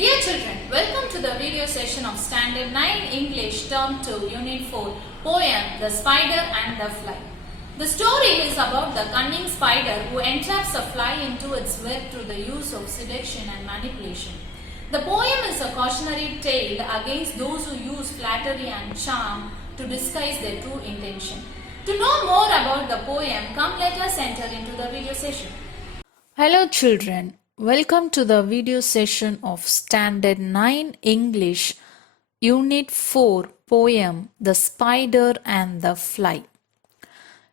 Dear children, welcome to the video session of Standard 9 English Term 2 Unit 4 poem The Spider and the Fly. The story is about the cunning spider who entraps a fly into its web through the use of seduction and manipulation. The poem is a cautionary tale against those who use flattery and charm to disguise their true intention. To know more about the poem, come let us enter into the video session. Hello children, welcome to the video session of Standard 9 English Unit 4 poem The Spider and the Fly.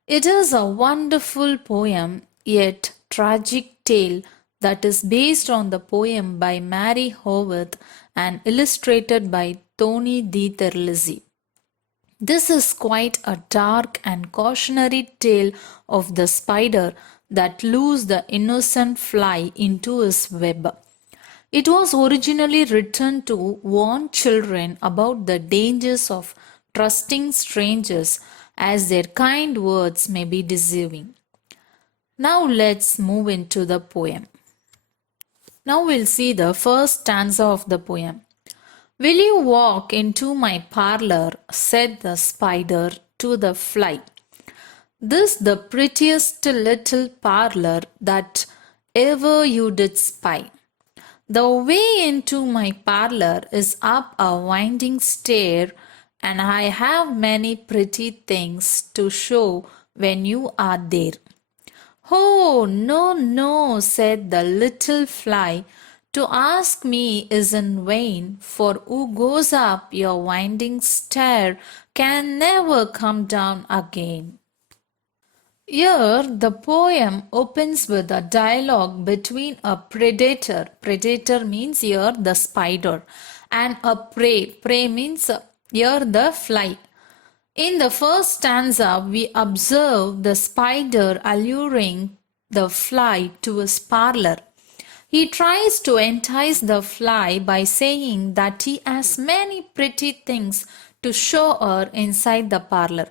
It is a wonderful poem yet tragic tale that is based on the poem by Mary Howarth and illustrated by Tony Terlizzi. This is quite a dark and cautionary tale of the spider that lures the innocent fly into his web. It was originally written to warn children about the dangers of trusting strangers, as their kind words may be deceiving. Now let's move into the poem. Now we'll see the first stanza of the poem. "Will you walk into my parlor?" said the spider to the fly. "This the prettiest little parlor that ever you did spy. The way into my parlor is up a winding stair, and I have many pretty things to show when you are there." "Oh, no, no," said the little fly, "to ask me is in vain, for who goes up your winding stair can never come down again." Here, the poem opens with a dialogue between a predator. Predator means here the spider, and a prey. Prey means here the fly. In the first stanza, we observe the spider alluring the fly to his parlor. He tries to entice the fly by saying that he has many pretty things to show her inside the parlor.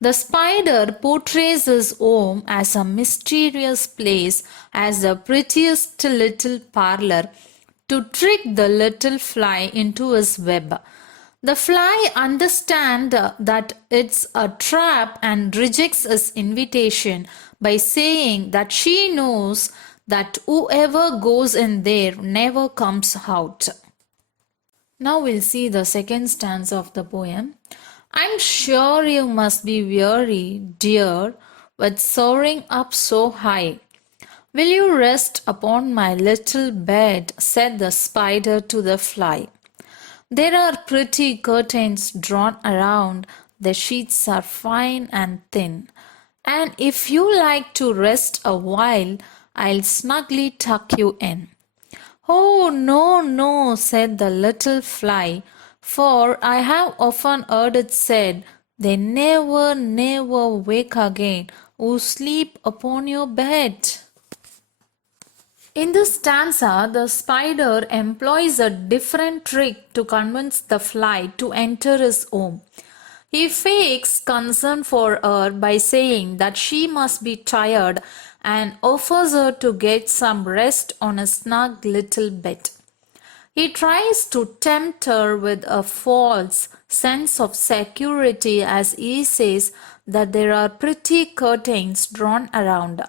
The spider portrays his home as a mysterious place, as the prettiest little parlor, to trick the little fly into his web. The fly understands that it's a trap and rejects his invitation by saying that she knows that whoever goes in there never comes out. Now we'll see the second stanza of the poem. "I'm sure you must be weary, dear, with soaring up so high. Will you rest upon my little bed?" said the spider to the fly. "There are pretty curtains drawn around, the sheets are fine and thin, and if you like to rest a while, I'll snugly tuck you in." "Oh, no, no," said the little fly, "for I have often heard it said, they never, never wake again who sleep upon your bed." In this stanza, the spider employs a different trick to convince the fly to enter his home. He fakes concern for her by saying that she must be tired and offers her to get some rest on a snug little bed. He tries to tempt her with a false sense of security as he says that there are pretty curtains drawn around.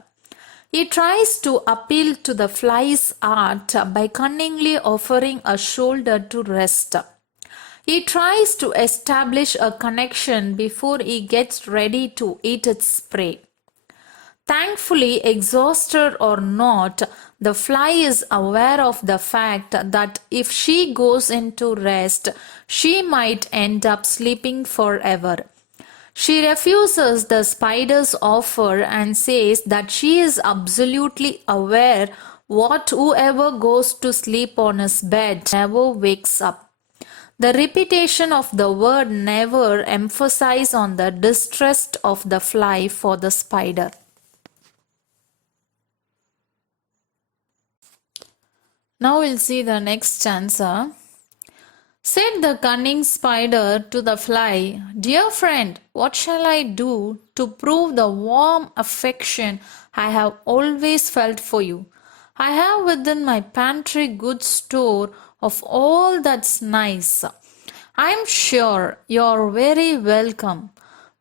He tries to appeal to the fly's heart by cunningly offering a shoulder to rest. He tries to establish a connection before he gets ready to eat its prey. Thankfully, exhausted or not, the fly is aware of the fact that if she goes into rest, she might end up sleeping forever. She refuses the spider's offer and says that she is absolutely aware that whoever goes to sleep on his bed never wakes up. The repetition of the word never emphasizes on the distrust of the fly for the spider. Now we'll see the next stanza. Said the cunning spider to the fly, "Dear friend, what shall I do to prove the warm affection I have always felt for you? I have within my pantry good store of all that's nice. I'm sure you're very welcome.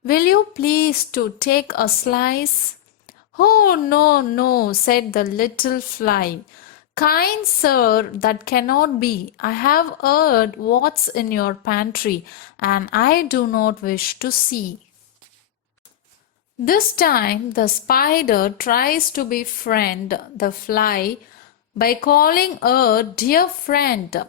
Will you please to take a slice? Oh, no, no, said the little fly. Kind sir, that cannot be. I have heard what's in your pantry, and I do not wish to see. This time the spider tries to befriend the fly by calling her dear friend.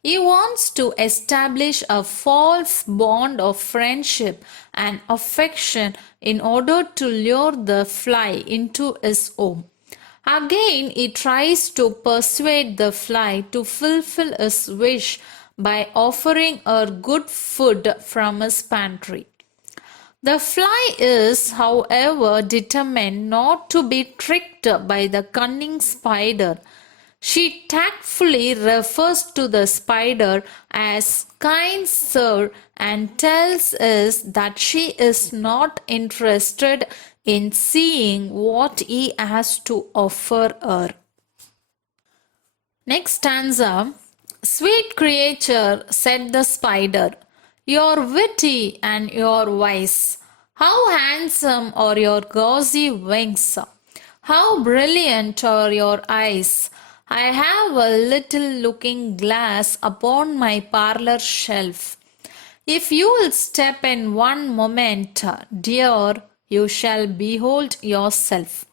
He wants to establish a false bond of friendship and affection in order to lure the fly into his home. Again, he tries to persuade the fly to fulfill his wish by offering her good food from his pantry. The fly is, however, determined not to be tricked by the cunning spider. She tactfully refers to the spider as kind sir and tells us that she is not interested in seeing what he has to offer her. Next stanza. Sweet creature, said the spider, you're witty and you're wise. How handsome are your gauzy wings! How brilliant are your eyes! I have a little looking glass upon my parlor shelf. If you will step in one moment, dear, you shall behold yourself.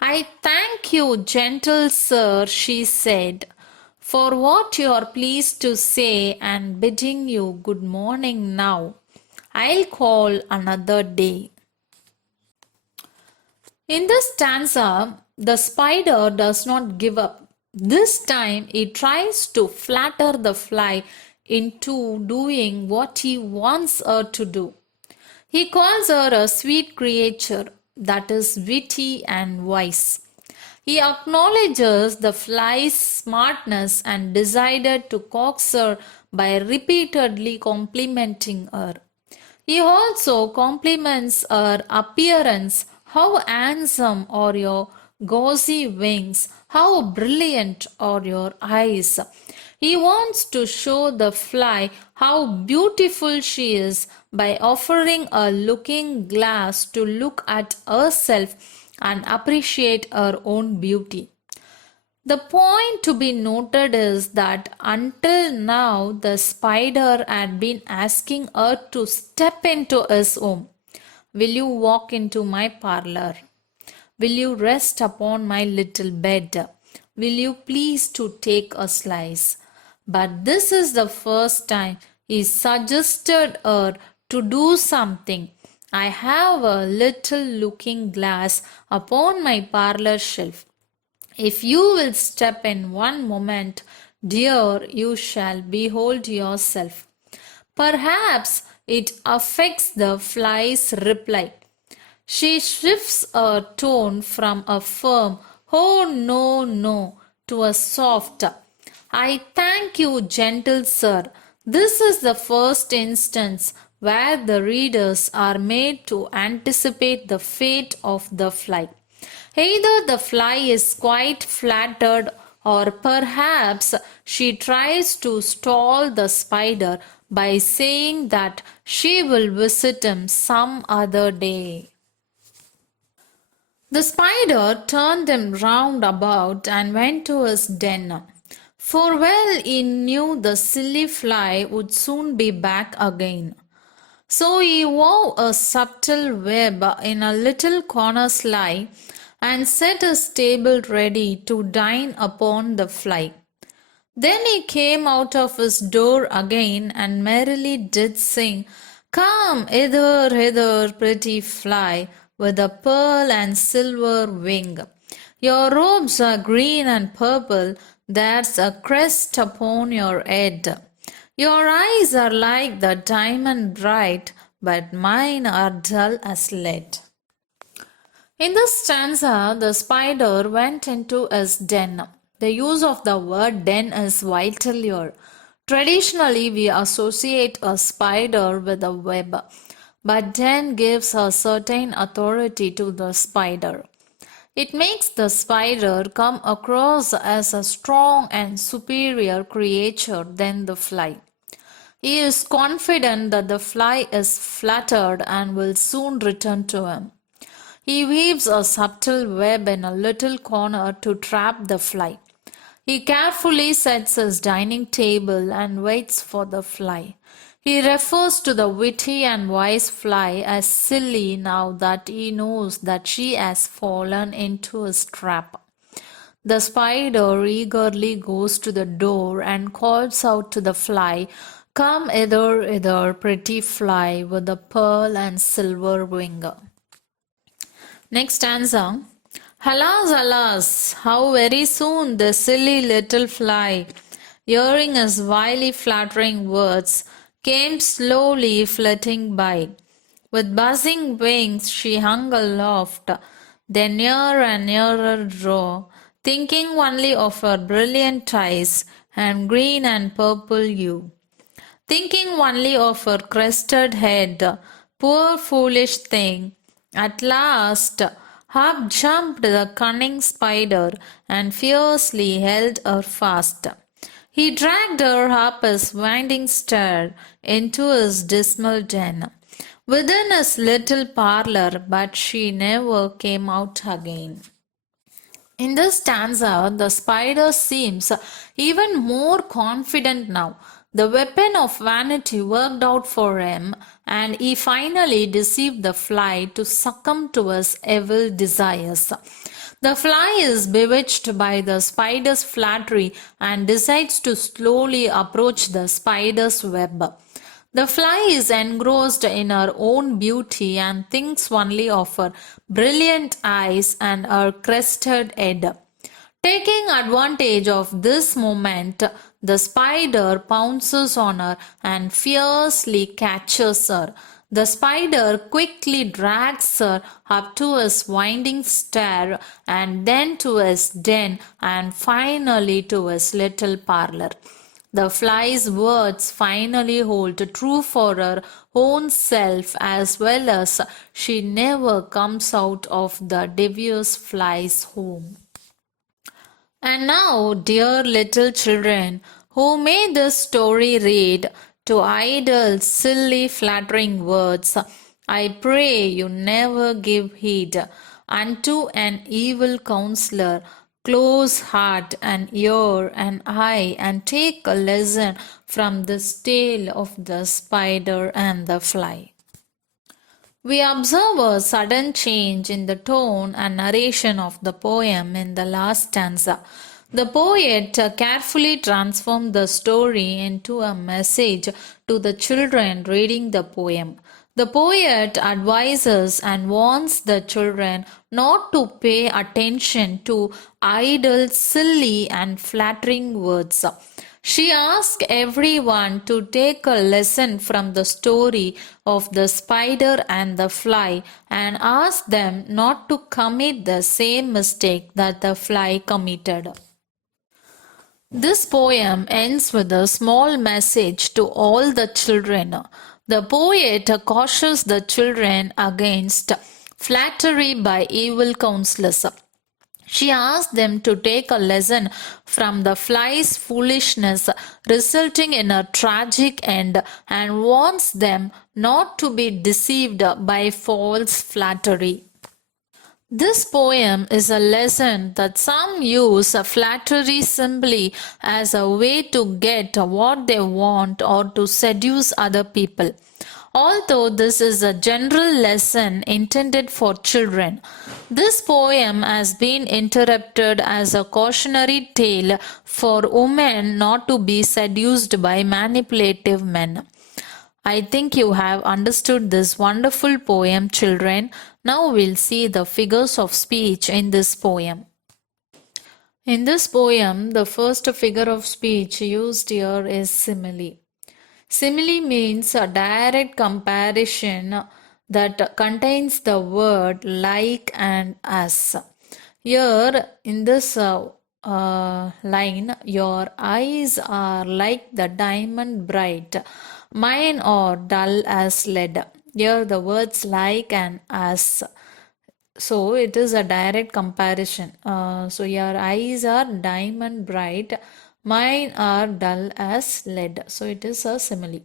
I thank you, gentle sir, she said, for what you are pleased to say, and bidding you good morning now. I'll call another day. In this stanza, the spider does not give up. This time he tries to flatter the fly into doing what he wants her to do. He calls her a sweet creature, that is witty and wise. He acknowledges the fly's smartness and decided to coax her by repeatedly complimenting her. He also compliments her appearance. How handsome are your gauzy wings! How brilliant are your eyes! He wants to show the fly how beautiful she is by offering a looking glass to look at herself and appreciate her own beauty. The point to be noted is that until now the spider had been asking her to step into his home. Will you walk into my parlor? Will you rest upon my little bed? Will you please to take a slice? But this is the first time he suggested her to do something. I have a little looking glass upon my parlor shelf. If you will step in one moment, dear, you shall behold yourself. Perhaps it affects the fly's reply. She shifts her tone from a firm, oh no, no, to a soft, I thank you, gentle sir. This is the first instance where the readers are made to anticipate the fate of the fly. Either the fly is quite flattered, or perhaps she tries to stall the spider by saying that she will visit him some other day. The spider turned him round about and went to his den. For well he knew the silly fly would soon be back again. So he wove a subtle web in a little corner sly and set his table ready to dine upon the fly. Then he came out of his door again and merrily did sing, Come hither, hither, pretty fly, with a pearl and silver wing. Your robes are green and purple, there's a crest upon your head. Your eyes are like the diamond bright, but mine are dull as lead. In this stanza, the spider went into his den. The use of the word den is vital here. Traditionally, we associate a spider with a web, but den gives a certain authority to the spider. It makes the spider come across as a strong and superior creature than the fly. He is confident that the fly is flattered and will soon return to him. He weaves a subtle web in a little corner to trap the fly. He carefully sets his dining table and waits for the fly. He refers to the witty and wise fly as silly now that he knows that she has fallen into his trap. The spider eagerly goes to the door and calls out to the fly, "Come hither, hither, pretty fly with the pearl and silver wing." Next stanza. Alas, alas, how very soon the silly little fly, hearing his wily flattering words, came slowly flitting by. With buzzing wings she hung aloft, then near and nearer drew, thinking only of her brilliant eyes and green and purple hue, thinking only of her crested head. Poor foolish thing! At last up jumped the cunning spider and fiercely held her fast. He dragged her up his winding stair into his dismal den, within his little parlour, but she never came out again. In this stanza, the spider seems even more confident now. The weapon of vanity worked out for him, and he finally deceived the fly to succumb to his evil desires. The fly is bewitched by the spider's flattery and decides to slowly approach the spider's web. The fly is engrossed in her own beauty and thinks only of her brilliant eyes and her crested head. Taking advantage of this moment, the spider pounces on her and fiercely catches her. The spider quickly drags her up to his winding stair and then to his den and finally to his little parlour. The fly's words finally hold true for her own self as well as she never comes out of the devious fly's home. And now, dear little children, who may this story read to idle, silly, flattering words, I pray you never give heed unto an evil counselor. Close heart and ear and eye and take a lesson from this tale of the spider and the fly. We observe a sudden change in the tone and narration of the poem in the last stanza. The poet carefully transformed the story into a message to the children reading the poem. The poet advises and warns the children not to pay attention to idle, silly, and flattering words. She asks everyone to take a lesson from the story of the spider and the fly and asks them not to commit the same mistake that the fly committed. This poem ends with a small message to all the children. The poet cautions the children against flattery by evil counselors. She asks them to take a lesson from the fly's foolishness, resulting in a tragic end, and warns them not to be deceived by false flattery. This poem is a lesson that some use flattery simply as a way to get what they want or to seduce other people. Although this is a general lesson intended for children, this poem has been interpreted as a cautionary tale for women not to be seduced by manipulative men. I think you have understood this wonderful poem, children. Now we'll see the figures of speech in this poem. In this poem, the first figure of speech used here is simile. Simile means a direct comparison that contains the word like and as. Here in this line, your eyes are like the diamond bright, mine are dull as lead. Here the words like and as So it is a direct comparison. So your eyes are diamond bright, mine are dull as lead. So it is a simile.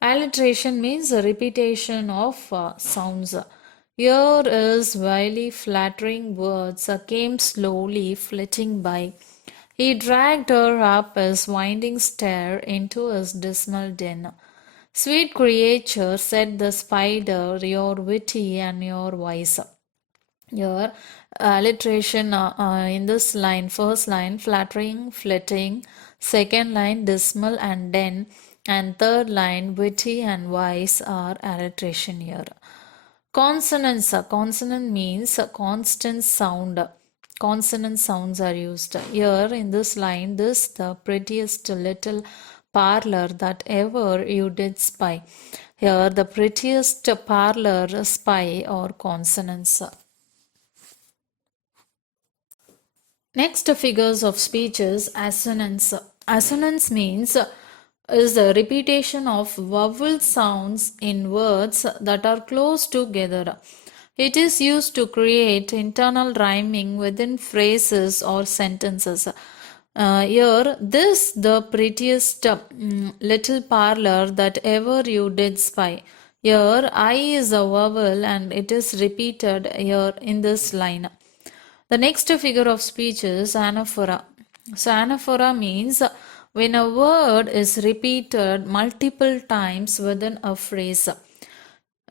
Alliteration means a repetition of sounds. Here is while flattering words came slowly flitting by. He dragged her up his winding stair into his dismal den. Sweet creature, said the spider, you're witty and you're wise. Your alliteration in this line, first line flattering, flitting, second line dismal and den, and third line witty and wise are alliteration here. Consonants. Consonant means a constant sound. Consonant sounds are used. Here in this line, this the prettiest little parlor that ever you did spy. Here the prettiest parlor spy or consonants. Next, figures of speech is assonance. Assonance means is the repetition of vowel sounds in words that are close together. It is used to create internal rhyming within phrases or sentences. Here, this the prettiest little parlor that ever you did spy. Here, I is a vowel and it is repeated here in this line. The next figure of speech is anaphora. So, anaphora means when a word is repeated multiple times within a phrase.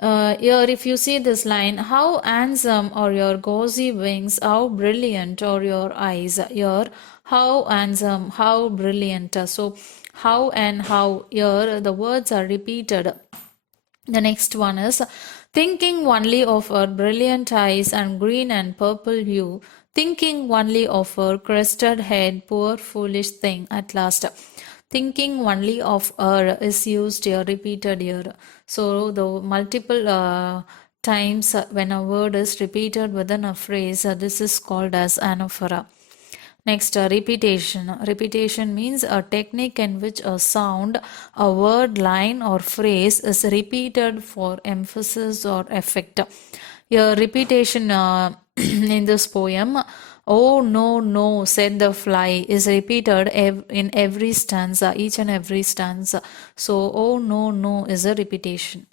Here, if you see this line, how handsome are your gauzy wings, how brilliant are your eyes. Here, how handsome, how brilliant. So, how and how. Here, the words are repeated. The next one is thinking only of her brilliant eyes and green and purple hue, thinking only of her crested head, poor foolish thing, at last. Thinking only of her is used here, repeated here. So the multiple times when a word is repeated within a phrase, this is called as anaphora. Next, repetition. Repetition means a technique in which a sound, a word, line, or phrase is repeated for emphasis or effect. Your repetition in this poem, oh no, no, said the fly, is repeated in every stanza, each and every stanza. So, oh no, no is a repetition.